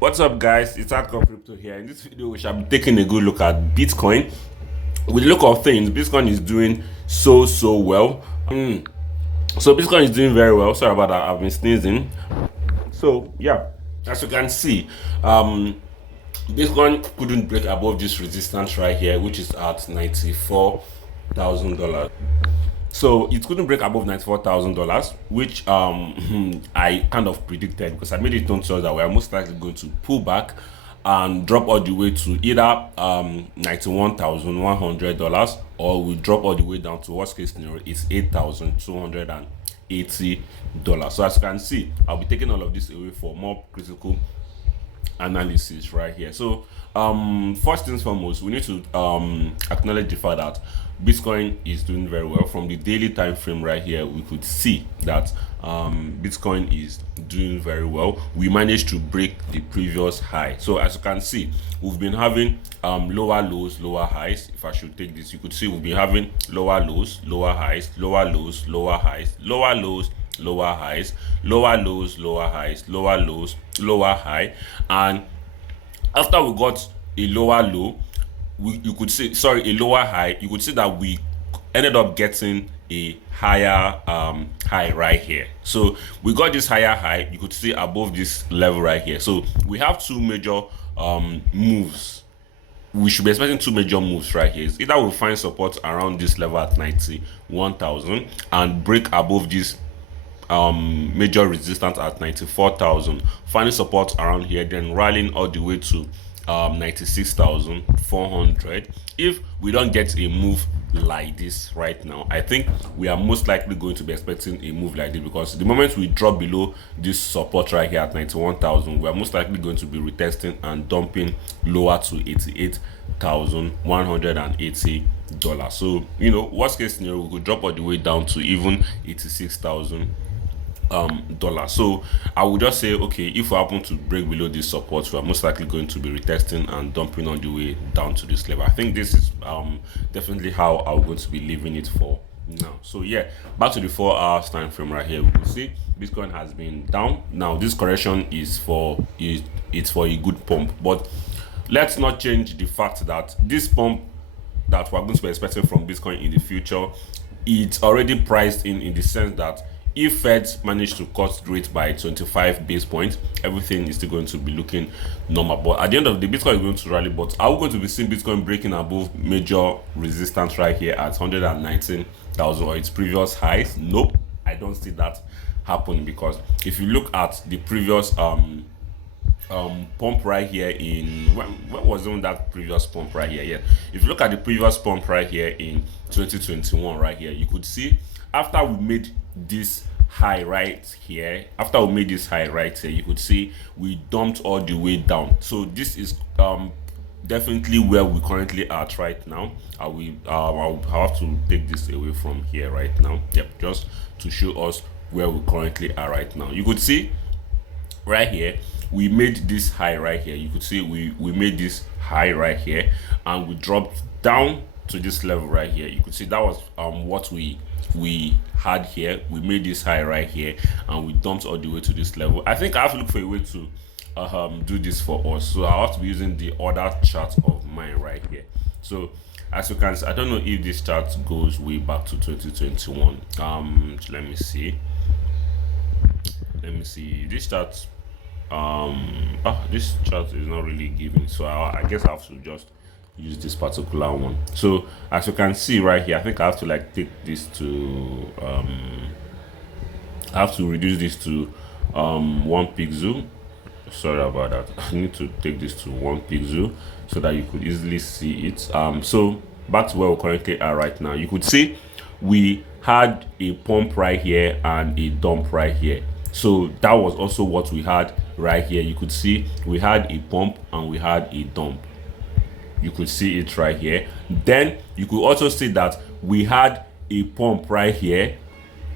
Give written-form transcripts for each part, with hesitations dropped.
What's up, guys? It's Hardcore Crypto here. In this video, we shall be taking a good look at Bitcoin. With the look of things, Bitcoin is doing so well. So Bitcoin is doing very well. Sorry about that. I've been sneezing. So yeah, as you can see, Bitcoin couldn't break above this resistance right here, which is at $94,000. So it couldn't break above $94,000, which I kind of predicted because I made it known to us that we are most likely going to pull back and drop all the way to either $91,100, or we drop all the way down to worst case scenario is $8,280. So as you can see, I'll be taking all of this away for more critical analysis right here. So first things foremost, we need to acknowledge the fact that Bitcoin is doing very well. From the daily time frame right here, we could see that Bitcoin is doing very well. We managed to break the previous high. So as you can see, we've been having lower lows, lower highs. If I should take this, you could see we've been having lower lows, lower highs, lower lows, lower highs, lower lows, lower highs, lower lows, lower highs, lower lows, lower high. And after we got a lower low, you could see, sorry, a lower high, you could see that we ended up getting a higher high right here. So we got this higher high, you could see above this level right here. So we have two major moves. We should be expecting two major moves right here. It's either we'll find support around this level at 91,000 and break above this major resistance at 94,000, finding support around here, then rallying all the way to 96,400. If we don't get a move like this right now, I think we are most likely going to be expecting a move like this, because the moment we drop below this support right here at 91,000, we are most likely going to be retesting and dumping lower to $88,180. So worst case scenario, we could drop all the way down to even $86,000. So I would just say, okay, if we happen to break below this support, we are most likely going to be retesting and dumping on the way down to this level. I think this is definitely how I'm going to be leaving it for now. So yeah, back to the 4 hours time frame right here, we can see Bitcoin has been down. Now this correction is for a good pump, but let's not change the fact that this pump that we're going to be expecting from Bitcoin in the future, it's already priced in the sense that if Fed manage to cut rate by 25 base points, everything is still going to be looking normal. But at the end of the day, Bitcoin is going to rally. But are we going to be seeing Bitcoin breaking above major resistance right here at 119,000 or its previous highs? Nope, I don't see that happening, because if you look at the previous pump right here in when was on that previous pump right here? Yeah, if you look at the previous pump right here in 2021 right here, you could see after we made this high right here, you could see we dumped all the way down. So this is definitely where we currently are right now. I'll have to take this away from here right now. Yep, just to show us where we currently are right now. You could see right here we made this high right here. You could see we made this high right here and we dropped down to this level right here. You could see that was what we had here. We made this high right here and we dumped all the way to this level. I think I have to look for a way to do this for us, so I have to be using the other chart of mine right here. So as you can see, I don't know if this chart goes way back to 2021. Let me see this chart. This chart is not really giving, so I guess I have to just use this particular one. So as you can see right here, I think I have to take this to I have to reduce this to 1 pixel. Sorry about that. I need to take this to 1 pixel so that you could easily see it. So back to where we currently are right now, you could see we had a pump right here and a dump right here. So that was also what we had right here. You could see we had a pump and we had a dump. You could see it right here. Then you could also see that we had a pump right here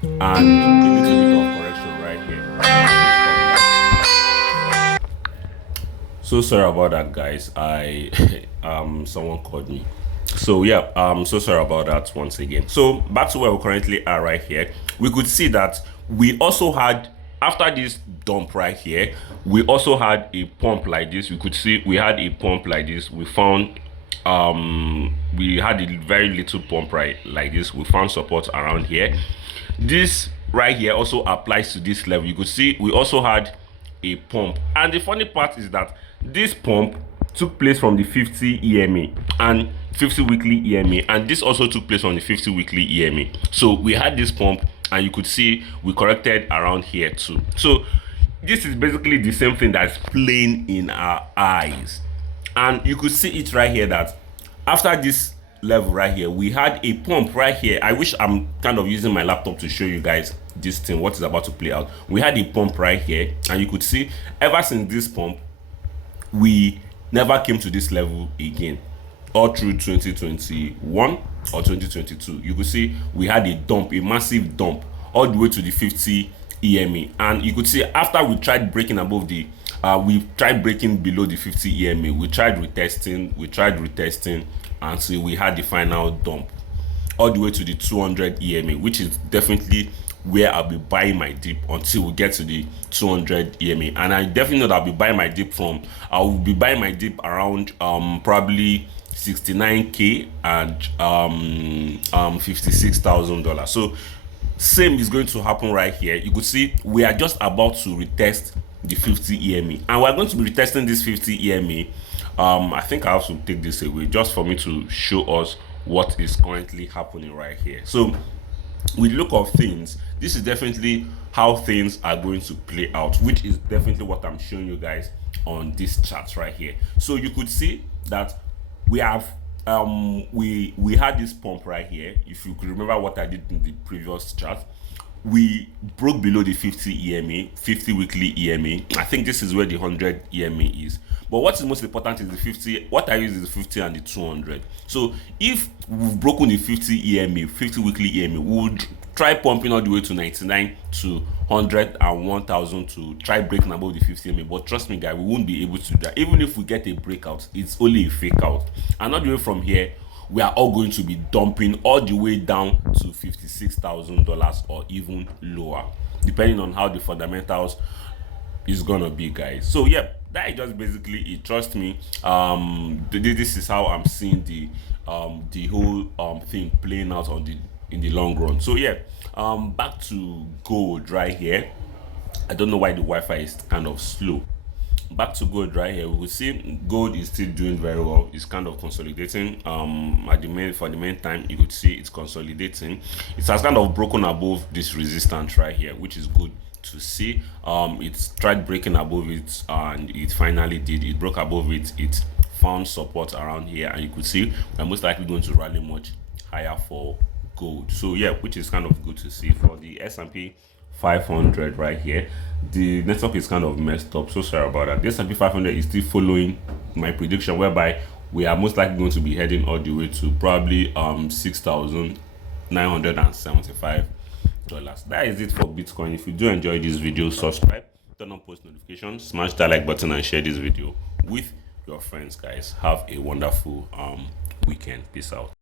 and a little bit of correction right here. So sorry about that, guys. Someone called me. So yeah, so sorry about that once again. So back to where we currently are right here, we could see that we also had after this dump right here, we also had a pump like this. You could see we had a pump like this. We found we had a very little pump right like this. We found support around here. This right here also applies to this level. You could see we also had a pump, and the funny part is that this pump took place from the 50 EMA and 50 weekly EMA, and this also took place on the 50 weekly EMA. So we had this pump, and you could see we corrected around here too. So this is basically the same thing that's playing in our eyes, and you could see it right here that after this level right here, we had a pump right here. I wish I'm kind of using my laptop to show you guys this thing, what is about to play out. We had a pump right here, and you could see ever since this pump, we never came to this level again, all through 2021 or 2022. You could see we had a dump, a massive dump, all the way to the 50 EMA, and you could see after we tried breaking above the we tried breaking below the 50 EMA, we tried retesting until we had the final dump all the way to the 200 EMA, which is definitely where I'll be buying my dip until we get to the 200 EMA. And I definitely know that I'll be buying my dip from, I will be buying my dip around probably 69k and $56,000. So same is going to happen right here. You could see we are just about to retest the 50 EMA, and we're going to be retesting this 50 EMA. I think I have to take this away just for me to show us what is currently happening right here. So with the look of things, this is definitely how things are going to play out, which is definitely what I'm showing you guys on this chart right here. So you could see that we have we had this pump right here. If you could remember what I did in the previous chart, we broke below the 50 EMA, 50 weekly EMA. I think this is where the 100 EMA is. But what is most important is the 50. What I use is the 50 and the 200. So if we've broken the 50 EMA, 50 weekly EMA, we would try pumping all the way to 99 to 100 and 1000 to try breaking above the 50 EMA. But trust me, guys, we won't be able to do that. Even if we get a breakout, it's only a fake out. And all the way from here, we are all going to be dumping all the way down to $56,000 or even lower, depending on how the fundamentals is gonna be, guys. So yeah, that is just basically it. Trust me, this is how I'm seeing the whole thing playing out on the in the long run. So yeah, back to gold right here. I don't know why the Wi-Fi is kind of slow. Back to gold right here, we will see gold is still doing very well. It's kind of consolidating. At the main time, you could see it's consolidating. It has kind of broken above this resistance right here, which is good to see. It's tried breaking above it, and it finally did. It broke above it. It found support around here, and you could see we're most likely going to rally much higher for gold. So yeah, which is kind of good to see. For the S&P 500 right here, the network is kind of messed up, so sorry about that. The S&P 500 is still following my prediction, whereby we are most likely going to be heading all the way to probably $6,975. That is it for Bitcoin. If you do enjoy this video, subscribe, turn on post notifications, smash that like button, and share this video with your friends, guys. Have a wonderful weekend. Peace out.